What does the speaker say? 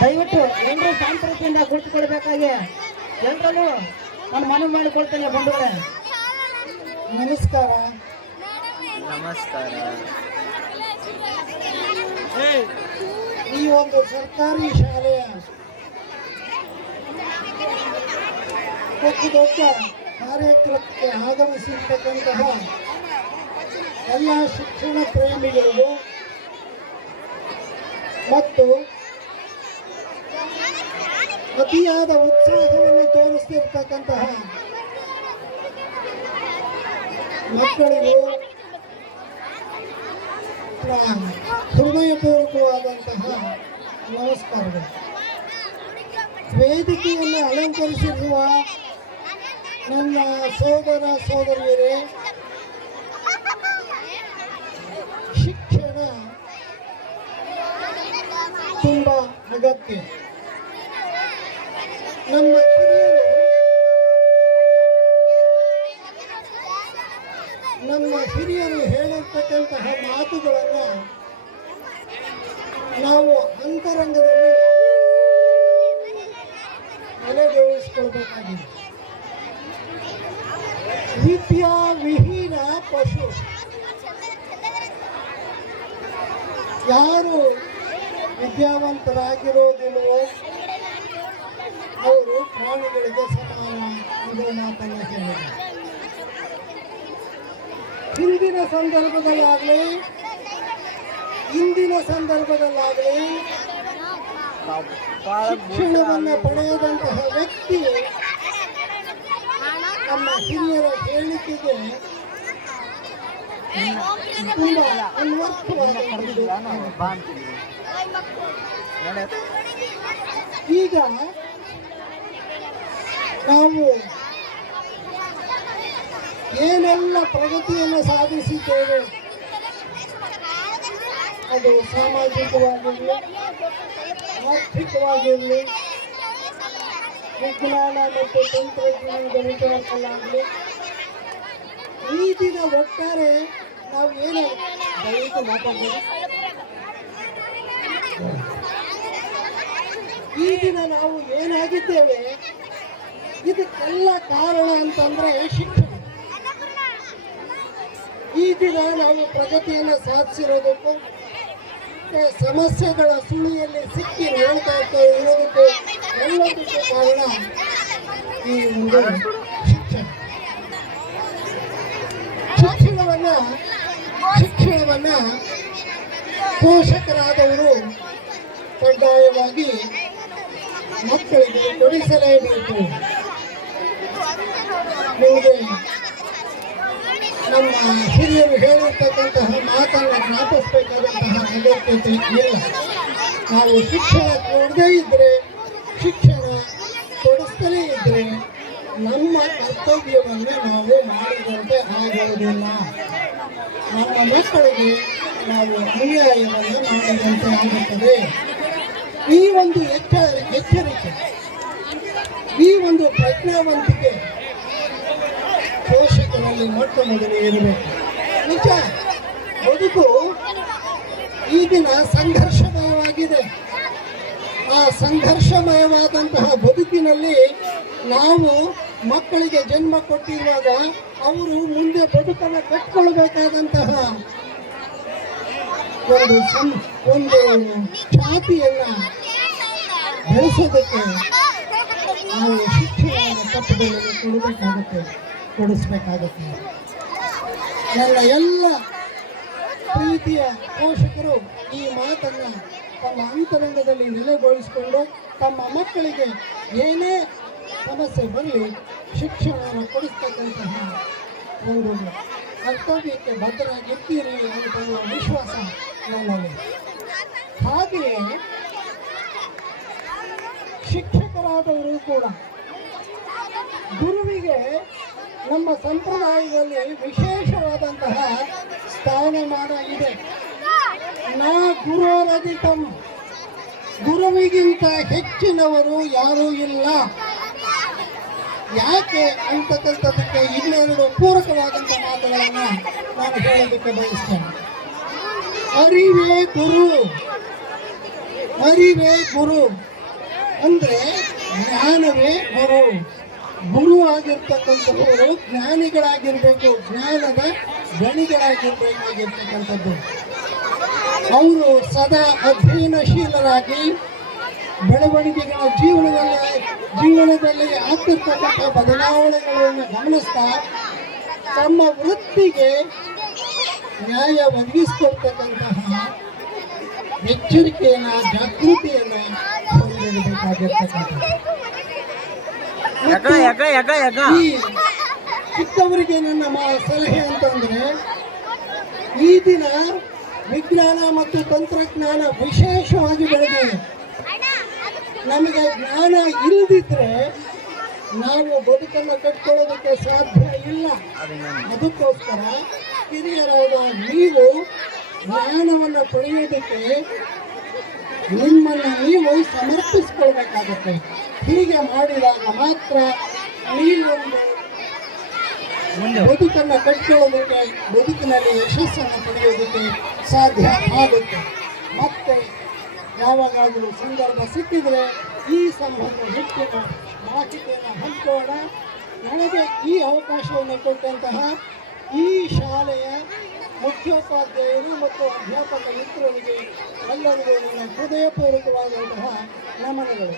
ದಯವಿಟ್ಟು ಎಲ್ಲರೂ ಶಾಂತತೆಯಿಂದ ಕುಳಿತುಕೊಳ್ಬೇಕಾಗಿ ಎಲ್ಲರಲ್ಲೂ ನಾನು ಮನವಿ ಮಾಡಿಕೊಳ್ತೇನೆ ಬಂಧುಗಳೇ. ನಮಸ್ಕಾರ. ನಮಸ್ಕಾರ. ಈ ಒಂದು ಸರ್ಕಾರಿ ಶಾಲೆಯ ದೊಡ್ಡ ದೊಡ್ಡ ಕಾರ್ಯಕ್ರಮಕ್ಕೆ ಆಗಮಿಸಿರ್ತಕ್ಕಂತಹ ಎಲ್ಲ ಶಿಕ್ಷಣ ಪ್ರೇಮಿಗಳಿಗೂ ಮತ್ತು ಅತಿಯಾದ ಉತ್ಸಾಹವನ್ನು ತೋರಿಸ್ತಿರ್ತಕ್ಕಂತಹ ಮಕ್ಕಳಿಗೂ ಪ್ರ- ಹೃದಯಪೂರ್ವಕವಾದಂತಹ ನಮಸ್ಕಾರಗಳು. ವೇದಿಕೆಯನ್ನು ಅಲಂಕರಿಸಿರುವ ನನ್ನ ಸೋದರ ಸೋದರಿಯರೇ, ಶಿಕ್ಷಣ ತುಂಬ ಅಗತ್ಯ. ನಮ್ಮ ಹಿರಿಯರು ನಮ್ಮ ಹಿರಿಯರು ಹೇಳಿರ್ತಕ್ಕಂತಹ ಮಾತುಗಳನ್ನು ನಾವು ಅಂತರಂಗದಲ್ಲಿ ನೆಲೆಗೊಳಿಸ್ಕೊಳ್ಬೇಕಾಗಿದೆ ವಿದ್ಯಾ ವಿಹೀನ ಪಶು. ಯಾರು ವಿದ್ಯಾವಂತರಾಗಿರೋದಿಲ್ವೋ ಪ್ರಾಣಿಗಳಿಗೆ ಸಮಾನ ಮಾತನ್ನು ಹೇಳಿದರು ಹಿಂದಿನ ಸಂದರ್ಭದಲ್ಲಾಗಲಿ, ಇಂದಿನ ಸಂದರ್ಭದಲ್ಲಾಗಲಿ, ಶಿಕ್ಷಣವನ್ನು ಪಡೆಯದಂತಹ ವ್ಯಕ್ತಿ ನಮ್ಮ ಹಿರಿಯರ ಹೇಳಿಕೆಗೆ ಈಗ ನಾವು ಏನೆಲ್ಲ ಪ್ರಗತಿಯನ್ನು ಸಾಧಿಸಿದ್ದೇವೆ, ಅದು ಸಾಮಾಜಿಕವಾಗಿರಲಿ, ಆರ್ಥಿಕವಾಗಿರಲಿ, ವಿಜ್ಞಾನ ಮತ್ತು ತಂತ್ರಜ್ಞಾನದ ಕಲಾಗಲಿ ಈ ದಿನ ಒಟ್ಟಾರೆ ನಾವು ಏನು ದಯವಿಟ್ಟು ಈ ದಿನ ನಾವು ಏನಾಗಿದ್ದೇವೆ? ಇದಕ್ಕೆಲ್ಲ ಕಾರಣ ಅಂತಂದ್ರೆ ಶಿಕ್ಷಣ. ಈ ದಿನ ನಾವು ಪ್ರಗತಿಯನ್ನು ಸಾಧಿಸಿರೋದಕ್ಕೂ ಸಮಸ್ಯೆಗಳ ಸುಳಿಯಲ್ಲಿ ಸಿಕ್ಕಿ ನೋಡ್ತಾ ಇರೋದಕ್ಕೆ ಎಲ್ಲದಕ್ಕೂ ಕಾರಣ ಈ ಒಂದು ಶಿಕ್ಷಣ. ಶಿಕ್ಷಣವನ್ನ ಶಿಕ್ಷಣವನ್ನ ಪೋಷಕರಾದವರು ಕಡ್ಡಾಯವಾಗಿ ಮಕ್ಕಳಿಗೆ ಕೊಡಿಸಲೇಬೇಕು ನಿಮಗೆ ನಮ್ಮ ಹಿರಿಯರು ಹೇಳಿರ್ತಕ್ಕಂತಹ ಮಾತನ್ನು ಜ್ಞಾಪಿಸಬೇಕಾದಂತಹ ಅಗತ್ಯತೆ ಇಲ್ಲ. ನಾವು ಶಿಕ್ಷಣ ಕೊಡದೇ ಇದ್ದರೆ ಶಿಕ್ಷಣ ಕೊಡಿಸ್ತಲೇ ಇದ್ದರೆ ನಮ್ಮ ಕರ್ತವ್ಯವನ್ನು ನಾವು ಮಾಡಿದಂತೆ ಆಗುವುದಿಲ್ಲ ನಮ್ಮ ಮಕ್ಕಳಿಗೆ ನಾವು ಅನ್ಯಾಯವನ್ನು ಮಾಡಿದಂತೆ ಆಗುತ್ತದೆ. ಈ ಒಂದು ಎಚ್ಚ ಎಚ್ಚರಿಕೆ, ಈ ಒಂದು ಪ್ರಜ್ಞಾವಂತಿಕೆ ಪೋಷಕರಲ್ಲಿ ಮೊಟ್ಟ ಮೊದಲು ಇರಬೇಕು. ನಿಜ? ಬದುಕು ಈ ದಿನ ಸಂಘರ್ಷಮಯವಾಗಿದೆ. ಆ ಸಂಘರ್ಷಮಯವಾದಂತಹ ಬದುಕಿನಲ್ಲಿ ನಾವು ಮಕ್ಕಳಿಗೆ ಜನ್ಮ ಕೊಟ್ಟಿರುವಾಗ ಅವರು ಮುಂದೆ ಬದುಕನ್ನು ಕಟ್ಕೊಳ್ಬೇಕಾದಂತಹ ಒಂದು ಒಂದು ಖ್ಯಾತಿಯನ್ನ ಬೆಳೆಸೋದಕ್ಕೆ ನಾವು ಶಿಕ್ಷಣವನ್ನು ಕಟ್ಟಬೇಕಾಗುತ್ತೆ ಕೊಡಿಸ್ಬೇಕಾಗುತ್ತೆ. ಎಲ್ಲ ಎಲ್ಲ ಪ್ರೀತಿಯ ಪೋಷಕರು ಈ ಮಾತನ್ನ ತಮ್ಮ ಅಂತರಂಗದಲ್ಲಿ ನೆಲೆಗೊಳಿಸಿಕೊಂಡು ತಮ್ಮ ಮಕ್ಕಳಿಗೆ ಏನೇ ಸಮಸ್ಯೆ ಬರಲಿ ಶಿಕ್ಷಣವನ್ನು ಕೊಡಿಸ್ತಕ್ಕಂತಹ ಒಂದು ಕರ್ತವ್ಯಕ್ಕೆ ಬದ್ಧರಾಗಿರ್ತೀರಿ ಅಂತ ವಿಶ್ವಾಸ ನನ್ನಲ್ಲಿ. ಹಾಗೆಯೇ ಶಿಕ್ಷಕರಾದವರು ಕೂಡ ಗುರುವಿಗೆ ನಮ್ಮ ಸಂಪ್ರದಾಯದಲ್ಲಿ ವಿಶೇಷವಾದಂತಹ ಸ್ಥಾನಮಾನ ಇದೆ ನಾ ಗುರುರದಿತಂ ಗುರುವಿಗಿಂತ ಹೆಚ್ಚಿನವರು ಯಾರೂ ಇಲ್ಲ. ಯಾಕೆ ಅಂತಕ್ಕಂಥದಕ್ಕೆ ಇನ್ನೆರಡು ಪೂರಕವಾದಂಥ ಮಾತುಗಳನ್ನು ನಾನು ಹೇಳೋದಕ್ಕೆ ಬಯಸ್ತೇನೆ. ಅರಿವೇ ಗುರು. ಅರಿವೇ ಗುರು. ಅಂದರೆ ಜ್ಞಾನವೇ ಗುರು. ಗುರು ಆಗಿರ್ತಕ್ಕಂಥವರು ಜ್ಞಾನಿಗಳಾಗಿರ್ಬೇಕು, ಜ್ಞಾನದ ಗಣಿಗಳಾಗಿರ್ಬೇಕಾಗಿರ್ತಕ್ಕಂಥದ್ದು. ಅವರು ಸದಾ ಅಧ್ಯಯನಶೀಲರಾಗಿ ಬೆಳವಣಿಗೆಗಳ ಜೀವನದಲ್ಲಿ ಜೀವನದಲ್ಲಿ ಆಗ್ತಿರ್ತಕ್ಕಂಥ ಬದಲಾವಣೆಗಳನ್ನು ಗಮನಿಸ್ತಾ ತಮ್ಮ ವೃತ್ತಿಗೆ ನ್ಯಾಯ ಒದಗಿಸ್ಕೊಳ್ತಕ್ಕಂತಹ ಎಚ್ಚರಿಕೆಯನ್ನ, ಜಾಗೃತಿಯನ್ನ ಹೊಂದಿರಬೇಕಾಗಿರ್ತಕ್ಕಂಥದ್ದು. ಈ ಚಿಕ್ಕವರಿಗೆ ನನ್ನ ಸಲಹೆ ಸಲಹೆ ಅಂತಂದ್ರೆ ಈ ದಿನ ವಿಜ್ಞಾನ ಮತ್ತು ತಂತ್ರಜ್ಞಾನ ವಿಶೇಷವಾಗಿ ಬೆಳೆದಿದೆ ನಮಗೆ ಜ್ಞಾನ ಇಲ್ಲದಿದ್ರೆ ನಾವು ಬದುಕನ್ನು ಕಟ್ಕೊಳ್ಳೋದಕ್ಕೆ ಸಾಧ್ಯ ಇಲ್ಲ. ಅದಕ್ಕೋಸ್ಕರ ಹಿರಿಯರಾದ ನೀವು ಜ್ಞಾನವನ್ನು ಪಡೆಯೋದಕ್ಕೆ ನಿಮ್ಮನ್ನು ನೀವು ಸಮರ್ಪಿಸ್ಕೊಳ್ಬೇಕಾಗುತ್ತೆ. ಹೀಗೆ ಮಾಡಿದಾಗ ಮಾತ್ರ ನೀವೊಂದು ಬದುಕನ್ನು ಕಟ್ಕೊಳ್ಳೋದಕ್ಕೆ ಬದುಕಿನಲ್ಲಿ ಯಶಸ್ಸನ್ನು ಪಡೆಯೋದಕ್ಕೆ ಸಾಧ್ಯ ಆಗುತ್ತೆ. ಮತ್ತೆ ಯಾವಾಗಾದರೂ ಸಂದರ್ಭ ಸಿಕ್ಕಿದರೆ ಈ ಸಂಬಂಧ ಹೆಚ್ಚಿನ ಮಾಹಿತಿಯನ್ನು ಹಂಚೋಣ. ನನಗೆ ಈ ಅವಕಾಶವನ್ನು ಕೊಟ್ಟಂತಹ ಈ ಶಾಲೆಯ ಮುಖ್ಯೋಪಾಧ್ಯಾಯರು ಮತ್ತು ಅಧ್ಯಾಪಕ ಮಿತ್ರರಿಗೆ ಎಲ್ಲರಿಗೂ ನನ್ನ ಹೃದಯಪೂರ್ವಕವಾದಂತಹ ನಮನಗಳು.